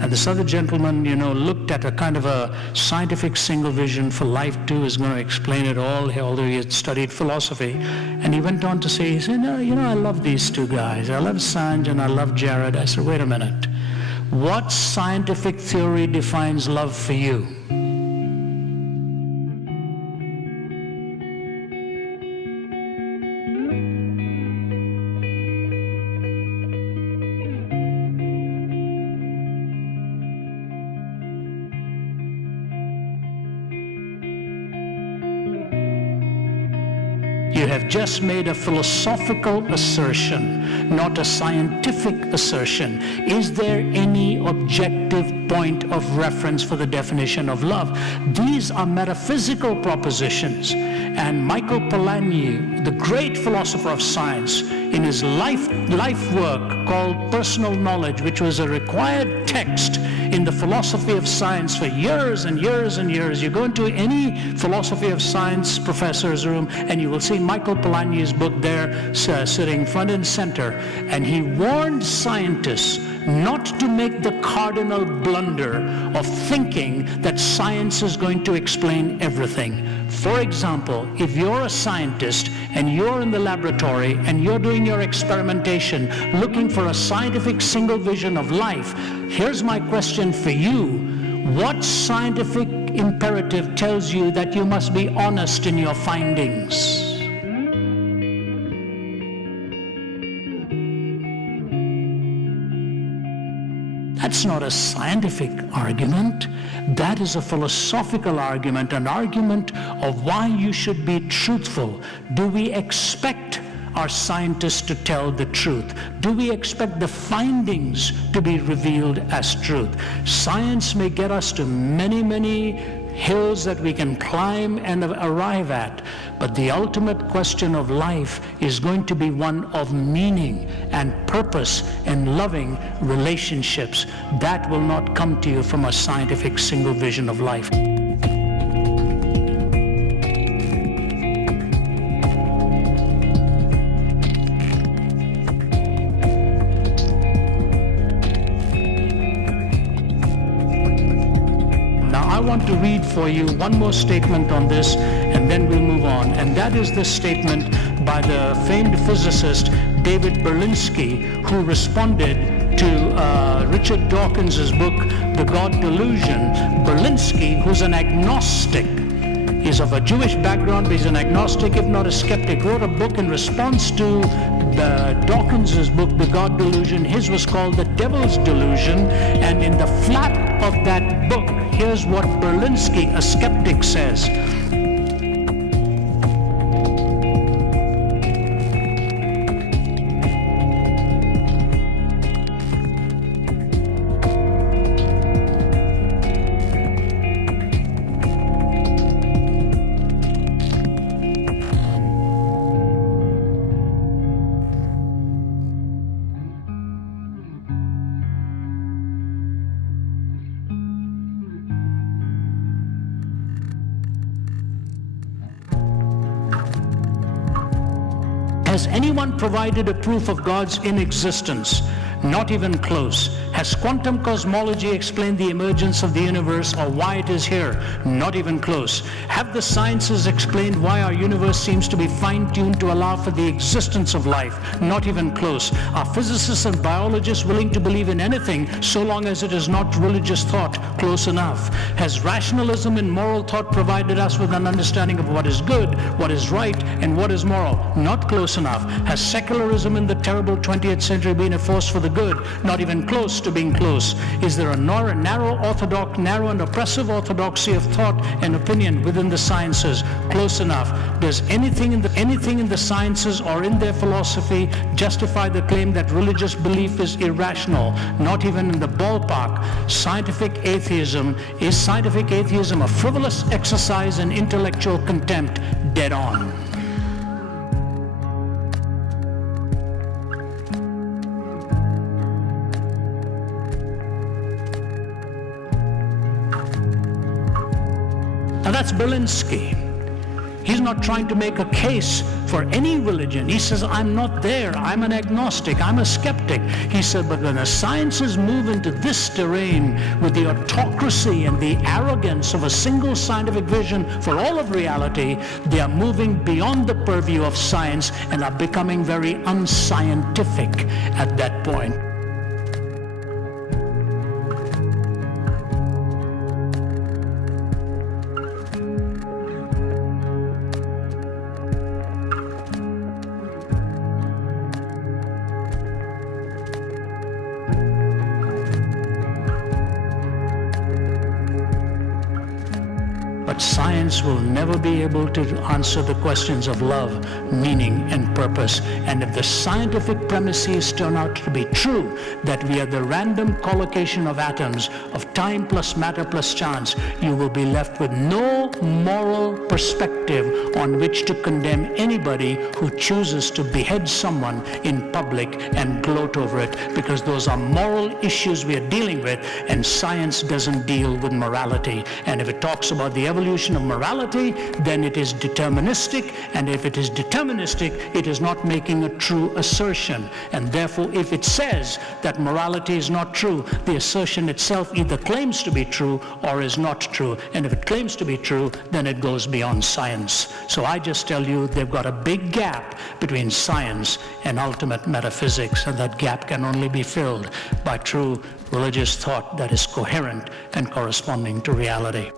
And this other gentleman, looked at a kind of a scientific single vision for life too, is going to explain it all, although he had studied philosophy. And he went on to say, he said, I love these two guys. I love Sanj and I love Jared. I said, wait a minute. What scientific theory defines love for you? You have just made a philosophical assertion, not a scientific assertion. Is there any objective point of reference for the definition of love? These are metaphysical propositions. And Michael Polanyi, the great philosopher of science, in his life work called Personal Knowledge, which was a required text in the philosophy of science for years and years and years. You go into any philosophy of science professor's room and you will see Michael Polanyi's book there sitting front and center. And he warned scientists not to make the cardinal blunder of thinking that science is going to explain everything. For example, if you're a scientist and you're in the laboratory and you're doing your experimentation looking for a scientific single vision of life, here's my question for you. What scientific imperative tells you that you must be honest in your findings? That's not a scientific argument. That is a philosophical argument, an argument of why you should be truthful. Do we expect our scientists to tell the truth? Do we expect the findings to be revealed as truth? Science may get us to many, many hills that we can climb and arrive at, but the ultimate question of life is going to be one of meaning and purpose and loving relationships. That will not come to you from a scientific single vision of life. I want to read for you one more statement on this, and then we'll move on. And that is this statement by the famed physicist David Berlinski, who responded to Richard Dawkins's book, The God Delusion. Berlinski, who's an agnostic, he's of a Jewish background, but he's an agnostic, if not a skeptic, wrote a book in response to Dawkins's book, The God Delusion. His was called The Devil's Delusion, and in the flap of that book, here's what Berlinski, a skeptic, says. Has anyone provided a proof of God's inexistence? Not even close. Has quantum cosmology explained the emergence of the universe or why it is here? Not even close. Have the sciences explained why our universe seems to be fine-tuned to allow for the existence of life? Not even close. Are physicists and biologists willing to believe in anything so long as it is not religious thought? Close enough. Has rationalism and moral thought provided us with an understanding of what is good, what is right, and what is moral? Not close enough. Has secularism in the terrible 20th century been a force for the good? Not even close to being close. Is there a narrow and oppressive orthodoxy of thought and opinion within the sciences? Close enough. Does anything in the sciences or in their philosophy justify the claim that religious belief is irrational? Not even in the ballpark. Scientific atheism. Is scientific atheism a frivolous exercise in intellectual contempt? Dead on. Now that's Berlinski. He's not trying to make a case for any religion. He says, I'm not there. I'm an agnostic. I'm a skeptic. He said, but when the sciences move into this terrain with the autocracy and the arrogance of a single scientific vision for all of reality, they are moving beyond the purview of science and are becoming very unscientific at that point. But science will never be able to answer the questions of love, meaning, and purpose. And if the scientific premises turn out to be true, that we are the random collocation of atoms, of time plus matter plus chance, you will be left with no moral perspective on which to condemn anybody who chooses to behead someone in public and gloat over it, because those are moral issues we are dealing with, and science doesn't deal with morality. And if it talks about the evolution of morality, then it is deterministic, and if it is deterministic, it is not making a true assertion. And therefore, if it says that morality is not true, the assertion itself either claims to be true or is not true. And if it claims to be true, then it goes beyond science. So I just tell you, they've got a big gap between science and ultimate metaphysics, and that gap can only be filled by true religious thought that is coherent and corresponding to reality.